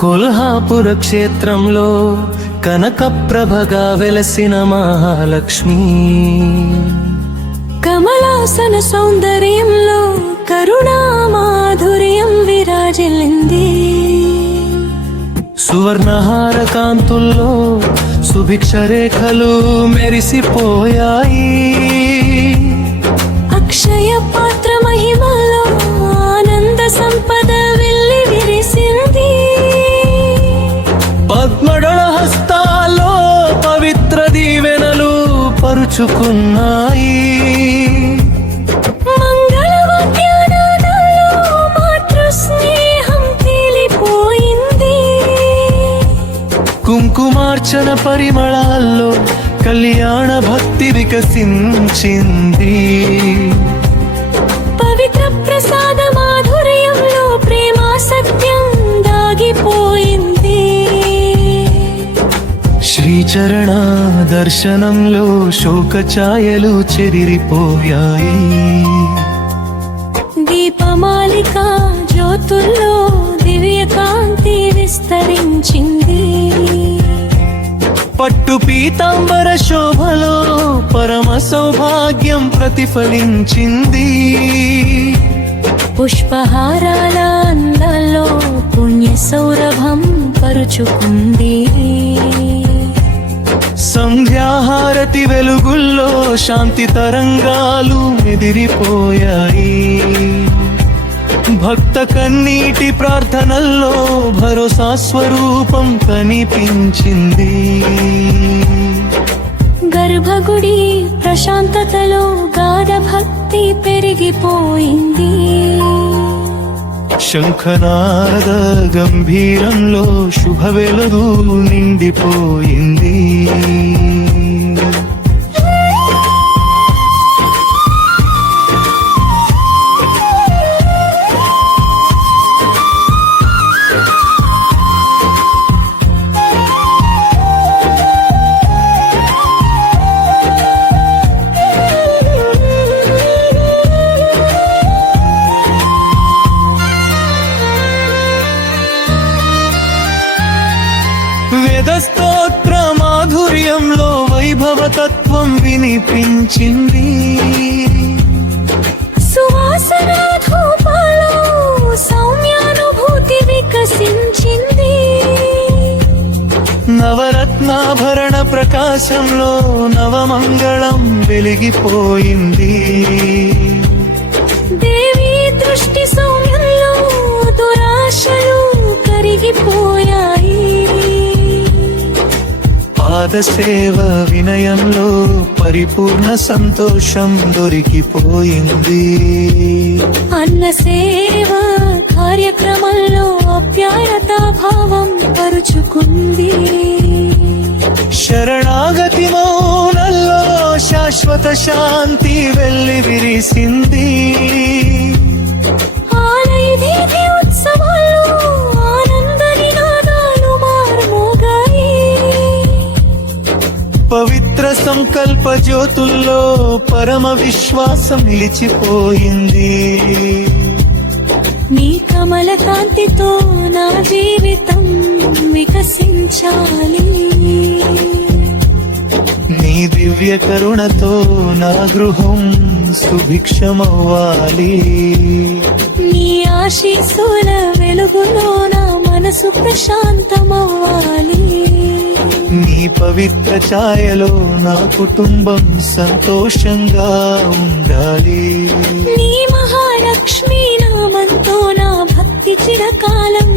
కొల్హాపుర క్షేత్రంలో కనకప్రభగా వెలసిన మహాలక్ష్మి, కమలాసన సౌందర్యంలో కరుణా మాధుర్యం విరాజిల్లింది. సువర్ణహార కాంతుల్లో సుభిక్ష రేఖలు మెరిసిపోయాయి. అక్షయ పాత్ర మహిమలో ఆనంద సంపద వెల్లి విరిసింది. పద్మడళ హస్తాల్లో పవిత్ర దీవెనలు పరుచుకున్నాయి. మంగళ వాద్యానాదాల్లో మాతృ స్నేహం తేలిపోయింది. కుంకుమార్చన పరిమళాల్లో కళ్యాణ భక్తి వికసించింది. పవిత్ర ప్రసాద మాధుర్యంలో ప్రేమ సత్యం దాగిపోయింది. శ్రీచరణ దర్శనంలో శోక ఛాయలు చెదిరిపోయాయి. దీపమాలిక జ్యోతుల్లో దివ్య కాంతి విస్తరించింది. పట్టు పీతాంబర శోభలో పరమ సౌభాగ్యం ప్రతిఫలించింది. పుష్పహారాల అందాల్లో పుణ్య సౌరభం పరుచుకుంది. సంధ్యాహారతి వెలుగుల్లో శాంతి తరంగాలు మెదిరిపోయాయి. భక్త కన్నీటి ప్రార్థనల్లో భరోసా స్వరూపం కనిపించింది. గర్భగుడి ప్రశాంతతలో గాఢ భక్తి పెరిగిపోయింది. శంఖనాద గంభీరంలో శుభ వెలుగు నిండిపోయింది. వేదస్తోత్ర మాధుర్యంలో వైభవ తత్వం వినిపించింది. సువాసన ధూపాలో సౌమ్యానుభూతి వికసించింది. నవరత్నాభరణ ప్రకాశంలో నవమంగళం వెలిగిపోయింది. దేవి దృష్టి సౌమ్యంలో దురాశలు కరిగిపోయాయి. పాదసేవ వినయంలో పరిపూర్ణ సంతోషం దొరికిపోయింది. అన్న సేవ కార్యక్రమంలో ఆప్యాయత భావం పరుచుకుంది. శరణాగతి మౌనంలో శాశ్వత శాంతి వెల్లి విరిసింది. ఆలయ వీధి ఉత్సవాల్లో ఆనంద నినాదాలు మార్మోగాయి. పవిత్ర సంకల్ప జ్యోతుల్లో పరమ విశ్వాసం నిలిచిపోయింది. నీ కమల కాంతితో నా జీవితం వికసించాలి. నీ దివ్య కరుణతో నా గృహం సుభిక్షమవ్వాలి. నీ ఆశీస్సుల వెలుగులో నా మనసు ప్రశాంతమవ్వాలి. నీ పవిత్ర ఛాయలో నా కుటుంబం సంతోషంగా ఉండాలి. నీ మహాలక్ష్మి నామంతో నా భక్తి చిరకాలం